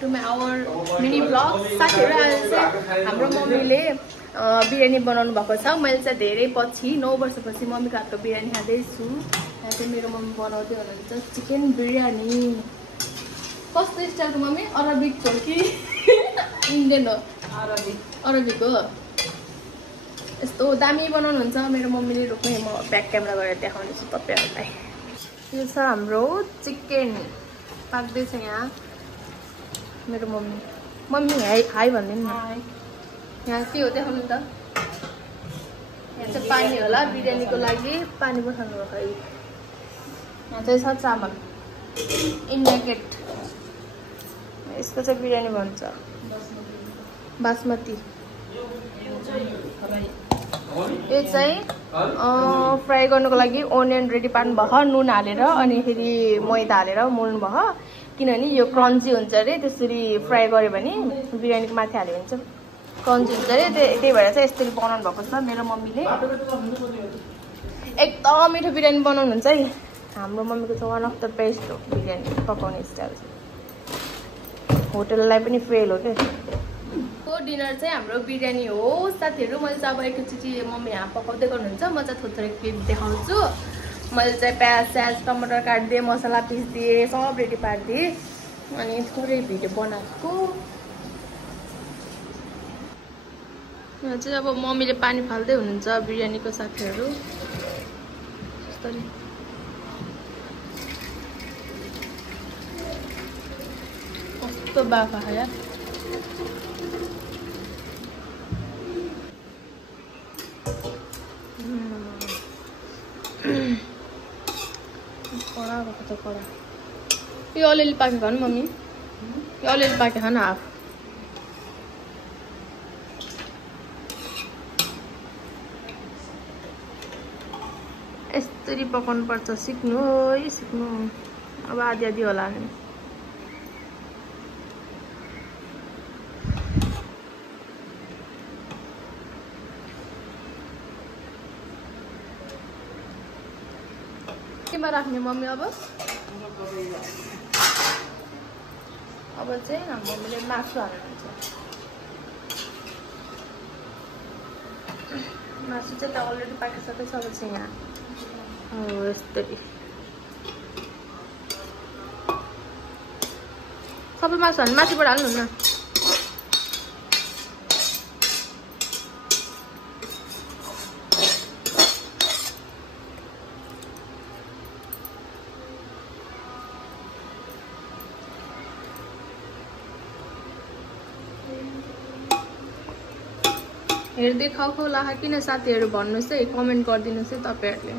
To my our mini blog. साथीहरू आज चाहिँ हाम्रो मम्मीले बिरयानी बनाउनु भएको छ। मैले चाहिँ धेरै पछि 9 वर्षपछि मम्मीको हातको बिरयानी खाँदैछु। यहाँ चाहिँ मेरो मम्मी बनाउँदै हुनुहुन्छ चिकन बिरयानी। कस्तो स्टाइलको मम्मी? अरबिक हो कि इन्डियन हो? अरबिक हो। यस्तो दामी बनाउनुहुन्छ मेरो मम्मीले। रुक्मै म ब्याक क्यामेरा गरेर देखाउनेछु तपाईँहरूलाई। यो छ हाम्रो चिकन पाक्दैछ यहाँ। मेरो मम्मी हाई भनिदिनु न। यहाँ के हो देखाउनु त? यहाँ चाहिँ पानी होला बिरयानीको लागि, पानी बसाल्नु भएको। यहाँ चाहिँ छ चामल इन्डिया गेट। यसको चाहिँ बिरयानी भन्छ बासमती। यो चाहिँ फ्राई गर्नुको लागि ओनियन रेडी पार्नु भयो, नुन हालेर अनि फेरि मैदा हालेर मोल्नु भयो। किनभने यो क्रन्ची हुन्छ अरे, त्यसरी फ्राई गऱ्यो भने बिरयानीको माथि हाल्यो भने चाहिँ क्रन्ची हुन्छ अरे। त्यही भएर चाहिँ यसरी बनाउनु भएको छ मेरो मम्मीले। एकदम मिठो बिरयानी बनाउनुहुन्छ है हाम्रो मम्मीको चाहिँ। वान अफ द बेस्ट हो बिरयानी पकाउने स्टाइल चाहिँ। होटललाई पनि फेल हो क्या। डिनर चाहिँ हाम्रो बिरयानी हो साथीहरू। मैले चाहिँ अब एकैचोटि मम्मी यहाँ पकाउँदै गर्नुहुन्छ, म चाहिँ थोरै क्लिप देखाउँछु। मैले चाहिँ प्याज स्याज टमाटर काटिदिएँ, मसला पिसिदिएँ, सब रेडी पारिदिएँ अनि थोरै भिडियो बनाएको। यहाँ चाहिँ अब मम्मीले पानी फाल्दै हुनुहुन्छ बिरयानीको साथीहरू। कस्तो बाफा खायो कडा भएको छ कडा। यो अलिअलि पाकेको हो नि मम्मी? यो अलिअलि पाकेको न हाफ। यसरी पकाउनु पर्छ। सिक्नु है सिक्नु। अब आधी आधी होला नि। केमा राख्ने मम्मी? अब चाहिँ हाम्रो मम्मीले मासु हाल्नुहुन्छ। मासु चाहिँ त अलरेडी पाकिसकेको छ यहाँ। यस्तरी सबै मासु हाल्नु, माथिबाट हाल्नु न। हेर्दै खाउ ला किन साथीहरू भन्नुहोस् है, कमेन्ट गरिदिनुहोस् है तपाईँहरूले।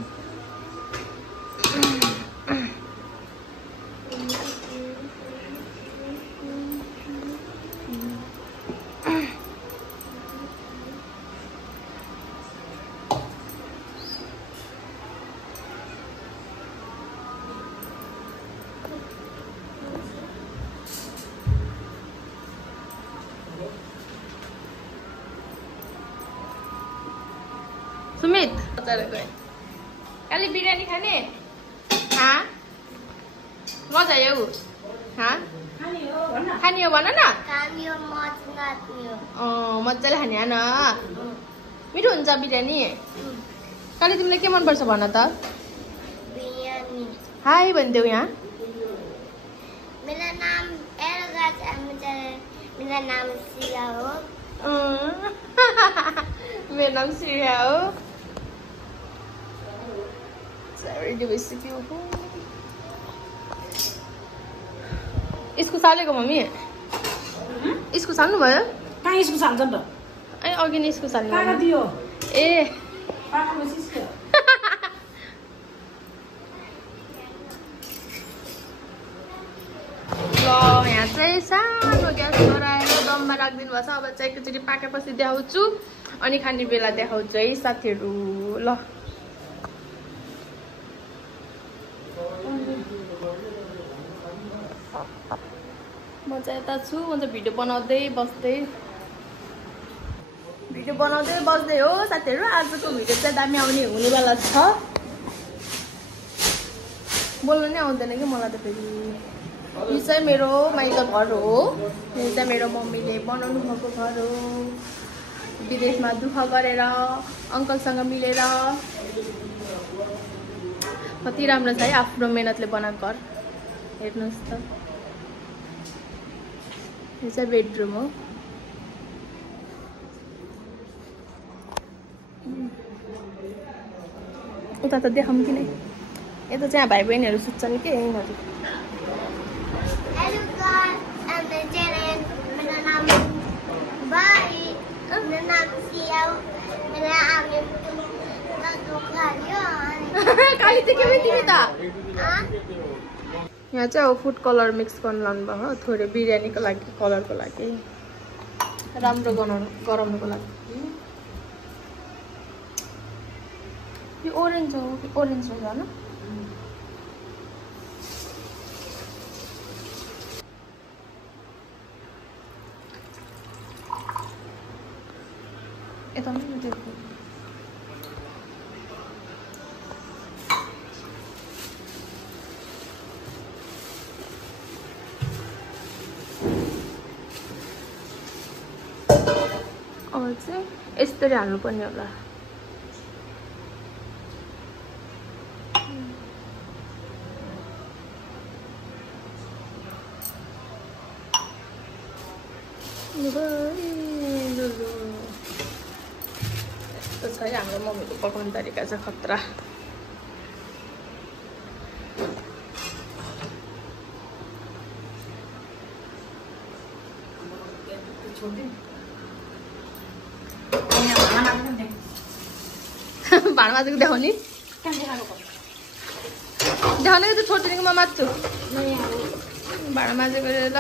सुमित काली बिरयानी खाने? हाँ मजा आयो? हाँ खाने हो भन न। मजाले खाने हो न। मिठो हुन्छ बिरयानी। काली तिमीलाई के मनपर्छ भन त? हाई भनिदेऊ यहाँ। मेरा नाम सिया हो। मेरो नाम श्रेया हो। इस्कुस हालेको मम्मी? इस्कुस हाल्नु भयो? कहाँ इस्कुस हाल्छ नि त? अघि नै इस्कुस हाल्नु ए यहाँ चाहिँ सानो ग्यास गराएर दममा राखिदिनु भएको छ। अब चाहिँ एकचोटि पाकेपछि देखाउँछु अनि खाने बेला देखाउँछु है साथीहरू। ल म चाहिँ यता छु। म चाहिँ भिडियो बनाउँदै बस्दै हो साथीहरू। आजको भिडियो चाहिँ दामी आउने हुनेवाला छ। बोल्नु नै आउँदैन कि मलाई त फेरि। यो चाहिँ मेरो माइतको घर हो। यो चाहिँ मेरो मम्मीले बनाउनु भएको घर हो। विदेशमा दुःख गरेर अङ्कलसँग मिलेर कति राम्रो छ है आफ्नो मेहनतले बनाएको घर। हेर्नुहोस् त, यो चाहिँ बेडरुम हो। उता त देखाउँ कि नै, यता चाहिँ भाइ बहिनीहरू सुत्छन् के यिनीहरू। Hello guys, I'm the Jaren. मेरा नाम भाई, मेरा नाम सियाव, मेरा आगे काली चाहिँ के भयो तिमी त? हाँ? यहाँ चाहिँ अब फुड कलर मिक्स गर्नु लानुभयो थोरै बिरयानीको लागि, कलरको लागि, राम्रो गराउनुको लागि। यो ओरेन्ज हो कि ओरेन्ज रहेछ होइन? यता पनि देख्छु। अब चाहिँ यसरी हाल्नुपर्ने होला। यस्तो छ है हाम्रो मम्मीको पकाउने तरिका चाहिँ खतरा। भाँडा माझेको देखाउने देखाउने चाहिँ छोडिदिनेको म मात्छु। भाँडा माझेको ल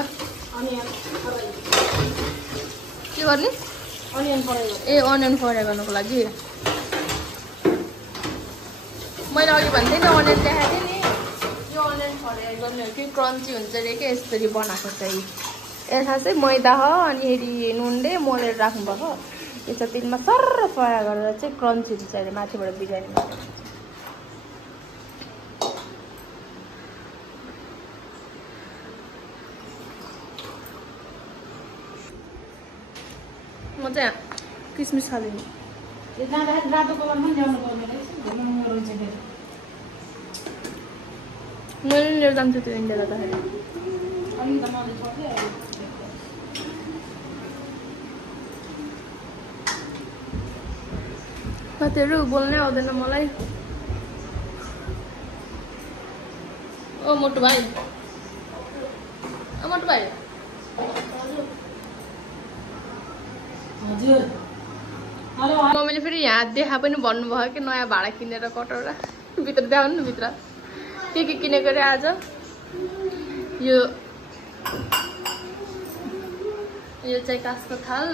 के गर्ने? ए अनियन फ्राई गर्नुको लागि मैले अघि भन्थेँ नि, अनियन देखाएको थिएँ नि। यो अनियन फ्राई गर्ने हो कि क्रन्ची हुन्छ अरे के, यसरी बनाएको चाहिँ। यसमा चाहिँ मैदा हो अनि हेरी नुनले मोलेर राख्नुभएको। यो चाहिँ तेलमा सर्र फ्राई गरेर चाहिँ क्रन्ची हुन्छ अरे माथिबाट बिरयानीमा। म चाहिँ किसमिस खाँदिनँ। मैले लिएर जान्छु त्यो इन्डिया जाँदाखेरि। साथीहरू बोल्नै आउँदैन मलाई। ओ मोटु भाइ, मोटु भाइ मम्मीले फेरि यहाँ देखा पनि भन्नुभयो कि नयाँ भाँडा किनेर कटौरा भित्र देखाउनु न। भित्र के किनेको अरे आज? यो चाहिँ काँसको थाल,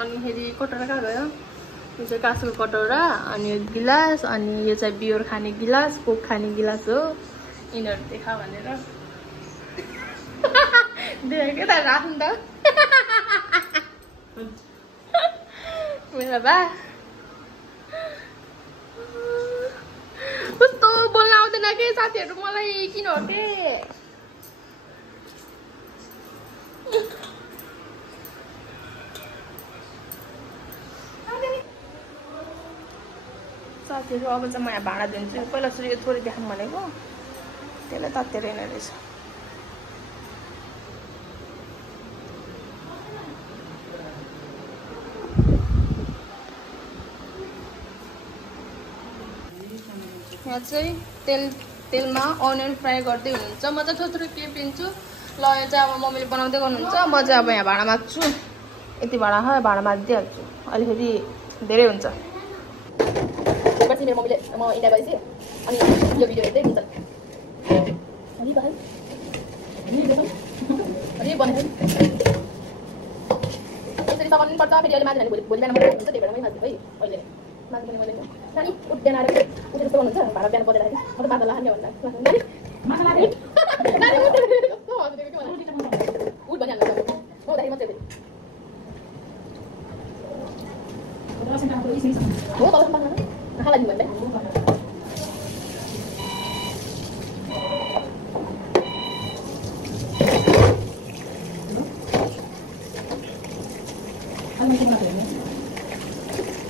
अनि फेरि कटौरा कहाँ गयो? यो चाहिँ काँसको कटौरा, अनि यो गिलास, अनि यो चाहिँ बियर खाने गिलास, कोक खाने गिलास हो। यिनीहरू देखा भनेर देखेको त राख्नु त मेरो बा। कस्तो बोल्न आउँदैन के साथीहरू मलाई, किन हटे? साथीहरू अब चाहिँ म यहाँ भाँडा दिन्छु। पहिला सुरु यो थोरै देखाउँ भनेको, त्यसलाई तातेर हिँड्ने रहेछ। यहाँ चाहिँ तेलमा अनियन फ्राई गर्दै हुनुहुन्छ। म चाहिँ थोरै के पिन्छु। ल यो चाहिँ अब मम्मीले बनाउँदै गर्नुहुन्छ, म चाहिँ अब यहाँ भाँडा माझ्छु। यति भाँडा छ, भाँडा माझिदिइहाल्छु, अलिकति धेरै हुन्छ। मेरो मम्मीले म इन्डिया गएपछि अनि यो भिडियो हेर्दै हुन्छ। यसरी सघाउनु पर्छ। फेरि अहिले माझ्यो भने भोलि बिहान मात्रै हुन्छ, त्यही भएर मै माझ्छु है। अहिले माझ्नु पनि मैले नानी उठ बिहान आएर उठेर जस्तो गर्नुहुन्छ। भाँडा बिहान बजाएर म त बाँधा लाग्ने भन्दा उठ भनिहाल्नु म हुँदाखेरि मात्रै हो तलसम्म खाला दिनु भन्दै।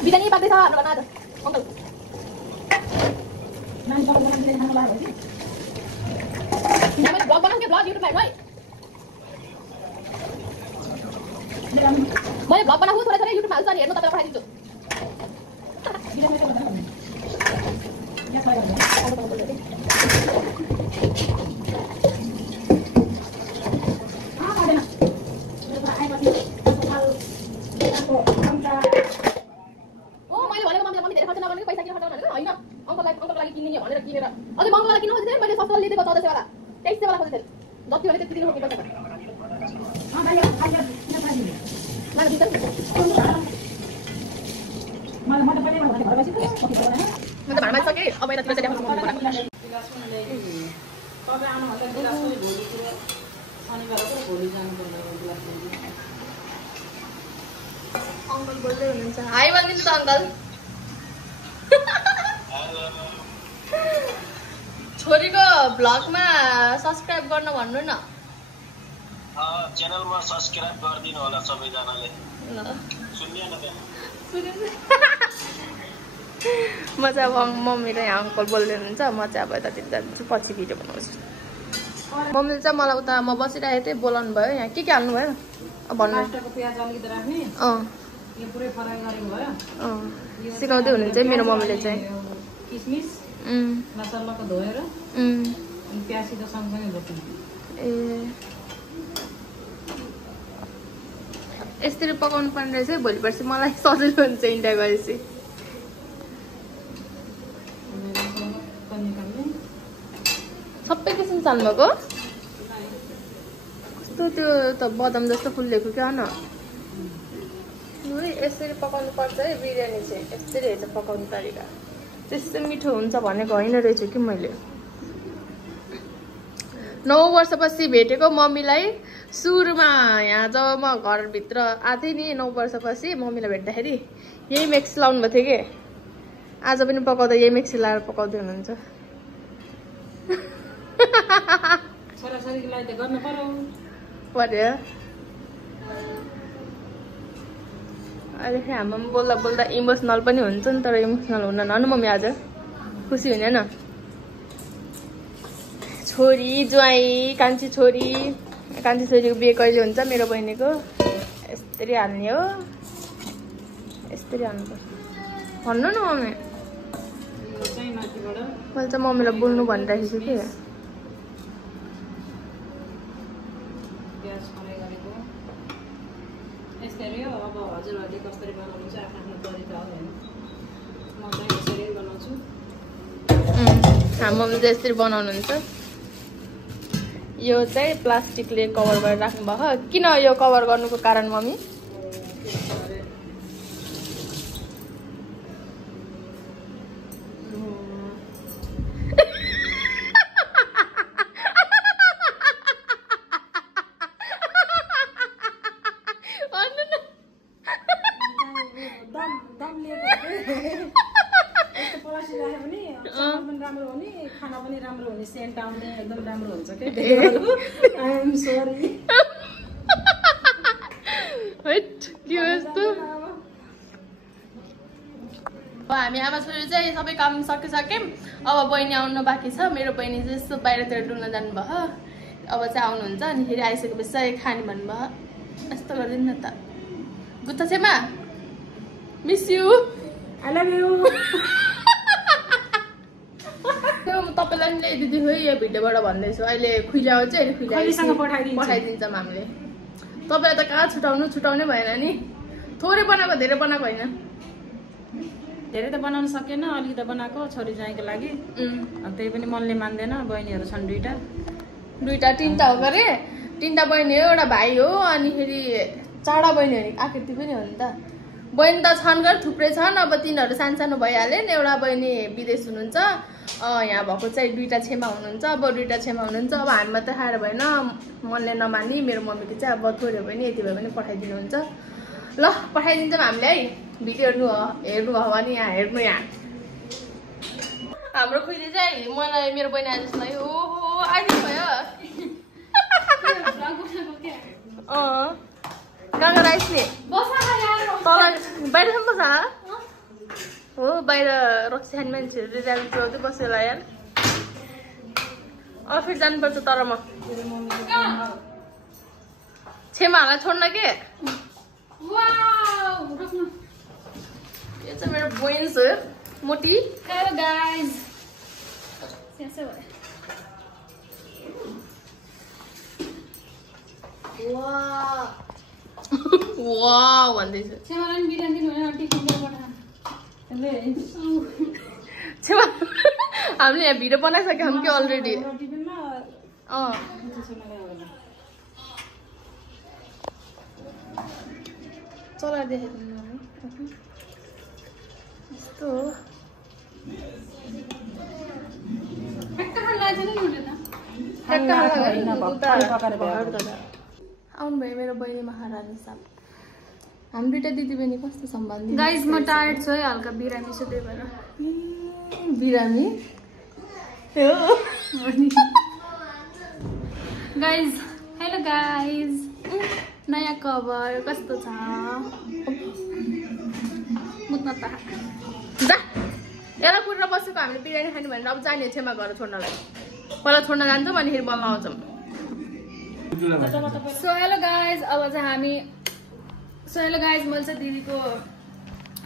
बिरयानी पाक्दैछ हाम्रो घरमा आज अङ्कल ब्लग बनाऊ के ब्लग युट्युबमा है मैले ब्लग बनाऊ थोरै थोरै युट्युबमा हाल्छु अनि हेर्नु तपाईँलाई पठाइदिन्छु मैले भनेको मम्मी धेरै खर्च नगर्नु पैसा किन खर्चाउनु होइन अङ्कलको लागि किन्ने भनेर किनेर अझै अङ्कलको लागि किन्नु खोजेँ मैले सस्तो लिएको 1400 वाला 2300 वाला खोजेँ जति भने त्यति दिनु सक्ने पैसा म त भाडा सके अब यतातिर चाहिँ देखाउनु पर्छ अङ्कल बोल्दै हुनुहुन्छ हाई भनिदिनु त अङ्कल छोरीको भ्लगमा सब्स्क्राइब गर्न भन्नु न च्यानलमा सब्स्क्राइब गरिदिनु होला सबैजनाले ल सुन्ने न म चाहिँ अब मम्मी र यहाँ अङ्कल बोल्दै हुनुहुन्छ म चाहिँ अब यतातिर जान्छु पछि भिडियो बनाउँछु मम्मीले चाहिँ मलाई उता म बसिरहेको थिएँ बोलाउनु भयो यहाँ के हाल्नु भयो भन्नु सिकाउँदै हुनुहुन्छ मेरो मम्मीले चाहिँ ए यसरी पकाउनु पर्ने रहेछ भोलि पर्सि मलाई सजिलो हुन्छ इन्डिया गएपछि सबै किसिम चाल्नुभएको कस्तो त्यो त बदाम जस्तो फुलेको क्या न यसरी पकाउनु पर्छ है बिरयानी चाहिँ यसरी हेर्छ पकाउनु तरिका त्यस्तो मिठो हुन्छ भनेको होइन रहेछ कि मैले 9 वर्षपछि भेटेको मम्मीलाई सुरुमा यहाँ जब म घरभित्र आएको थिएँ नि 9 वर्षपछि मम्मीलाई भेट्दाखेरि यही मिक्स लाउनु भएको थियो कि आज पनि पकाउँदा यही मिक्सी लाएर पकाउँदै हुनुहुन्छ पर्यो अहिले हाम्रो बोल्दा बोल्दा इमोसनल पनि हुन्छ नि तर इमोसनल हुन ननु मम्मी आज खुसी हुँदैन छोरी ज्वाइँ कान्छी छोरीको बिहे कहिले हुन्छ मेरो बहिनीको यसरी हाल्ने हो यसरी हाल्नुपर्छ भन्नु न मम्मी मैले चाहिँ मम्मीलाई बोल्नु भनिरहेको छु कि हाम्रो मम्मीले चाहिँ यसरी बनाउनुहुन्छ यो चाहिँ प्लास्टिकले कभर गरेर राख्नु भएको किन यो कभर गर्नुको कारण मम्मी राम्रो हो नि खाना पनि राम्रो हुने सेन्ट आउने एकदम राम्रो हुन्छ के आई एम सरी हैट के यस्तो हामी आमा छोरी चाहिँ सबै काम सकिसक्यौँ अब बहिनी आउनु बाँकी छ मेरो बहिनी चाहिँ यस्तो बाहिरतिर डुल्न जानुभयो अब चाहिँ आउनुहुन्छ अनि फेरि आइसकेपछि चाहिँ खाने भन्नुभयो यस्तो गरिदिनु न त बुझ्छ छेमा miss you I love you तपाईँलाई पनि ल्याइदिँदै थियो यो भिडियोबाट भन्दैछु अहिले खुइलाउ चाहिँ अहिले पठाइदिन्छौँ हामीले तपाईँलाई त कहाँ छुटाउनै भएन नि थोरै बनाएको धेरै बनाएको होइन धेरै त बनाउन सकेन अलिकति त बनाएको छोरी ज्वाइँको लागि त्यही पनि मनले मान्दैन बहिनीहरू छन् दुईटा तिनटा हो गरे तिनटा बहिनी हो एउटा भाइ हो अनि फेरि चारवटा बहिनीहरू आकृति पनि हो नि त बहिनी त छन् गएर थुप्रै छन् अब तिनीहरू सानो भइहाले नि एउटा बहिनी विदेश हुनुहुन्छ यहाँ भएको चाहिँ दुईटा छेमा हुनुहुन्छ अब दुईटा छेमा हुनुहुन्छ अब हामी मात्रै खाएर भएन मनले नमानी मेरो मम्मीले चाहिँ अब थोरै पनि यति भए पनि पठाइदिनुहुन्छ ल पठाइदिन्छौँ हामीले है भिडियो हेर्नु भयो भने यहाँ हेर्नु यहाँ हाम्रो खुइले चाहिँ मलाई मेरो बहिनी आज जस्तो लाग्यो ओहो आइदिनु भयो गङ्गा राइस नि बाहिरसम्म छ हो बाहिर रक्सी खाने मान्छेहरू रिजाल्ट पुऱ्याउँदै बस्यो होला यार फेरि जानुपर्छ तर म छेमाहरूलाई छोड्न के यो चाहिँ मेरो बोइन्स हो मोटी हेलो गाइज वाउ भन्दैछु छेमालाई बिरामी दिनु टिफिन छेमा हामीले यहाँ भिडियो बनाइसक्यो हामी के अलरेडी चला देखाइदिनु यस्तो हो आउनु भयो मेरो बहिनी महारानी साहब हामी दुइटा दिदी बहिनी कस्तो सम्बन्ध गाइज म टायर्ड छु है हल्का बिरामी छु त्यही भएर बिरामी गाइज हेलो गाइज नयाँ कभर कस्तो छ मुद्न त जा यसलाई कुटेर बसेको हामीले बिरयानी खाने भनेर अब जाने छेमा गएर छोड्नलाई पहिला छोड्न जान्छौँ अनि फेरि बल्ल आउँछौँ सो हेलो गाइज अब चाहिँ हामी मैले चाहिँ दिदीको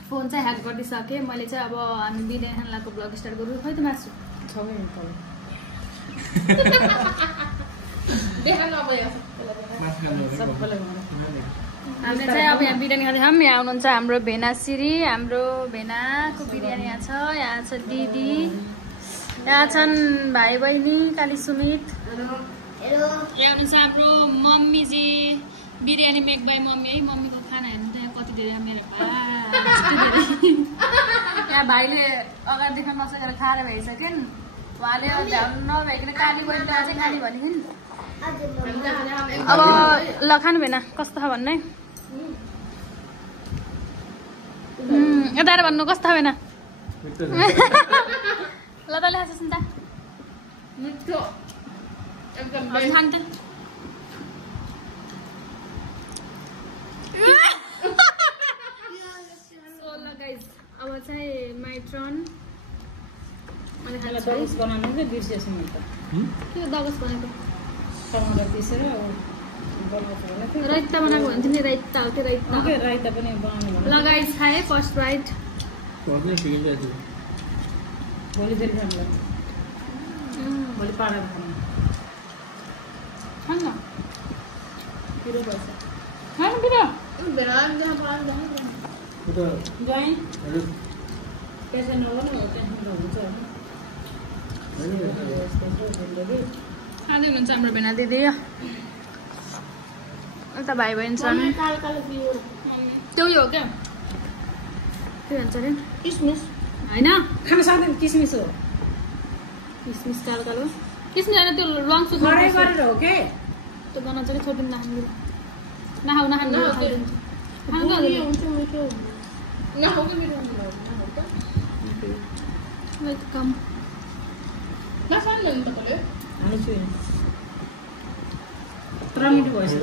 फोन चाहिँ ह्याक गरिदिइसकेँ मैले चाहिँ अब हामी बिरयानी खानाको ब्लग स्टार्ट गरौँ खै त मासु हामीले चाहिँ अब यहाँ बिरयानी खाँदैछौँ यहाँ हुनुहुन्छ हाम्रो भेना सिरी हाम्रो भेनाको बिरयानी यहाँ छ दिदी यहाँ छन् भाइ बहिनी काली सुमित यहाँ हुनुहुन्छ हाम्रो मम्मीजी बिरयानी मेक बाई मम्मी है मम्मीको खाना हेर्नु त यहाँ कति धेरै मेरो यहाँ भाइले अगाडि देख्न नसकेर खाएर भइसक्यो उहाँले ध्यान नभइकन काली बहिनी चाहिँ खाने भनेको नि अब ल खानु भएन कस्तो छ भन्नु है यता आएर भन्नु कस्तो भएन ल तले खान्छ सुन्दा मिठो एकदम खान्छ अब चाहिँ माई टर्न मैले खाना दगस बनाउनु चाहिँ बिर्सेछु मैले त के दगस बनाएको टमाटर पिसेर बनाउँछु भनेको राइता बनाएको हुन्थ्यो नि राइता हो त्यो राइता राइता पनि बनाउनु भने लगाइस खाएँ फर्स्ट राइट भोलि फेरि खानु भोलि पाडा खानु न पिरो पर्छ खानु पिरो ज्वाइन टेन्सन नगर्नु टेन्सन त हुन्छ खाँदै हुनुहुन्छ हाम्रो भेना दिदी अन्त भाइ बहिनी छन् त्यो उयो हो क्या के भन्छ अरे किसमिस होइन खान सक्दैन किसमिस हो किसमिस कालो कालो किसमिस होइन त्यो लङ सुप फ्राई गरेर हो के त्यो बनाउँछ कि छोडिदिनु नखानु नखानु वेलकम हाल्छु तर मिठो भएछ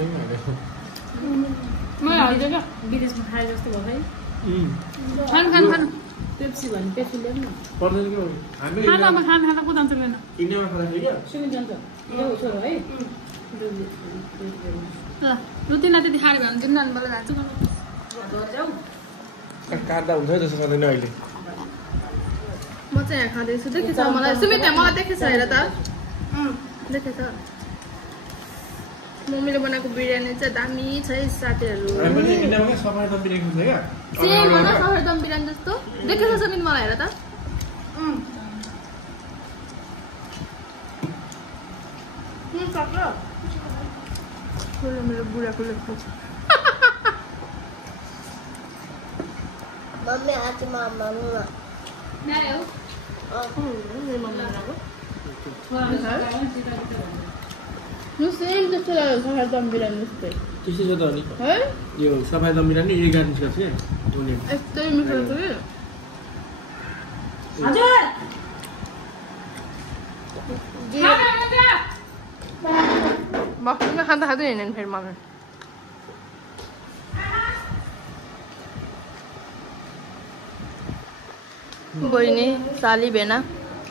विदेशमा खाए जस्तो भयो है खानु पेप्सी भने पेप्सी ल्याउनु न खाना को जान्छ बेन सुमित जान्छ यो छोरो है ल रुतिना त्यति खाएर भने दिनु न मलाई जान्छु जाऊ काट्दा हुन्छ जस्तो सधैँ अहिले म चाहिँ यहाँ खाँदैछु देखेछ मलाई सुमित मलाई देखेछ हेर त देखेछ मम्मीले बनाएको बिरयानी चाहिँ दामी छ है साथीहरू हामी पनि इन्डियामा सफाई दम बिरयानी खान्छ क्या सेम हो न सफाई दम बिरयानी जस्तो देखेछ सुमित मलाई हेर त मेरो बुढाको लेख्छ मम्मी आज मामा न्याय हो यो सेम जस्तो लाग्यो सफाई दम बिरयानी जस्तै त्यस्तै छ त अनि है यो सफाई दम बिरयानी यो गार्निस गर्छ क्या उनीहरू यस्तै मिठो छ कि हजुर बस्नु खाँदा खाँदै हिँड्यो नि फेरि मम्मी बहिनी साली भेना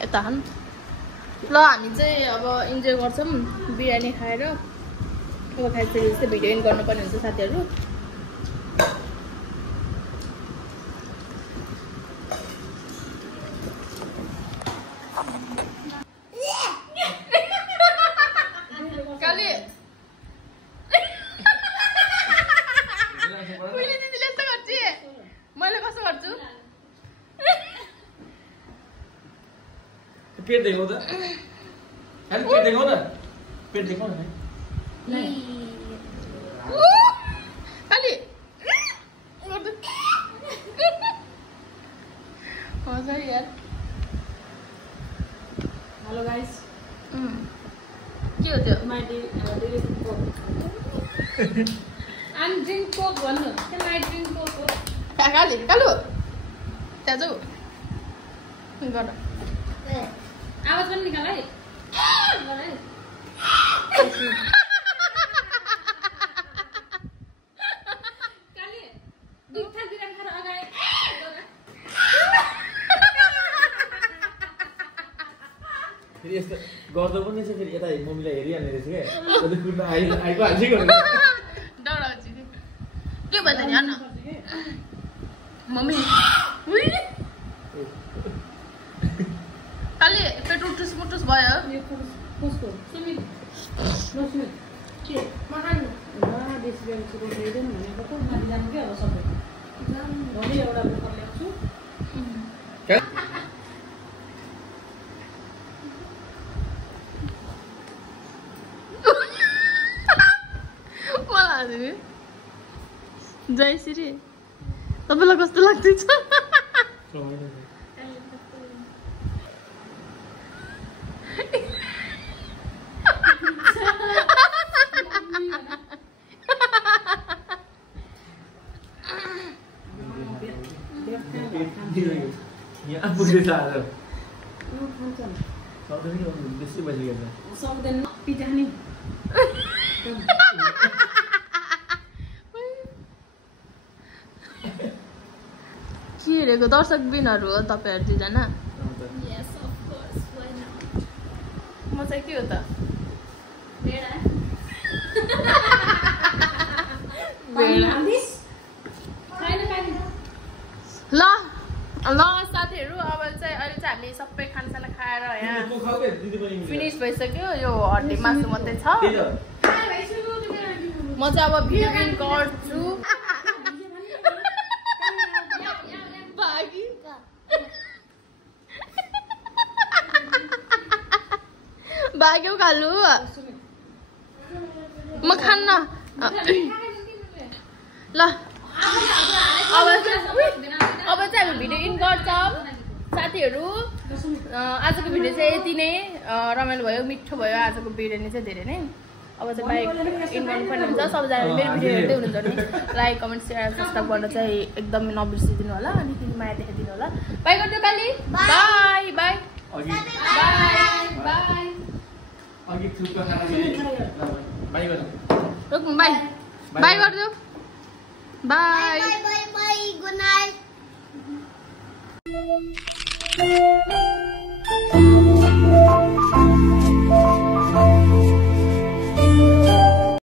यता छन् ल हामी चाहिँ अब इन्जोय गर्छौँ बिरयानी खाएर अब खाइसकेपछि भिडियो एन्ड गर्नुपर्ने हुन्छ साथीहरू पेट देखो त खाली पेट देखो न पेट देखो न खाली सरी यार हेलो गाइस के हो त्यो माई आम ड्रिङ्क कोक भन्नु के माई ड्रिङ्क कोक हो खाली कालु त्यहाँ जाऊ गर आवाज पनि निकाल है काली दुध थाल बिराम खाएर अगाडि फेरि यस्तो गर्दा पनि छ फेरि यता मम्मीलाई हेरिहाल्ने रहेछ क्या अन्त कुर्न आइको हाल्छै गर्नु डराउँछु के भयो त नि हेर्न मम्मी खाली पेट उठुस मुटुस भयो कसको सुमित नसुमित के महान देश बेलुकी रोक्दैन भनेको त माथि जानु के होला सबै भोलि एउटा बोतल ल्याउँछु मलाई जय श्री तपाईँलाई कस्तो लाग्दैछ यहाँ पुग्दैछ आज बेसी बजिरहेछ सक्दैन पिटानी के हेरेको दर्शक बिनहरू हो तपाईँहरू दुईजना म चाहिँ के हो त ल ल साथीहरू अब चाहिँ अहिले चाहिँ हामी सबै खानासाना खाएर यहाँ फिनिस भइसक्यो यो हड्डी मासु मात्रै छ म चाहिँ अब भिडियो एन्ड गर्छु भाग्यौ खालु म खान्न ल अब चाहिँ हामी भिडियो इन गर्छौँ साथीहरू आजको भिडियो चाहिँ यति नै रमाइलो भयो मिठो भयो आजको बिरयानी चाहिँ धेरै नै अब चाहिँ बाइक इन गर्नुपर्ने हुन्छ सबैजनाले मेरो भिडियो हेर्दै हुनुहुन्छ भने लाइक कमेन्ट सेयर सब्सक्राइब गर्न चाहिँ एकदम नबिर्सिदिनु होला अनि फेरि माया देखाइदिनु होला बाई गरिदियो काली बाई बाई बाई अघि थुप्रो खाना बाई गर्नु बाई बाई गरिदियो by Bye, bye, bye, good night.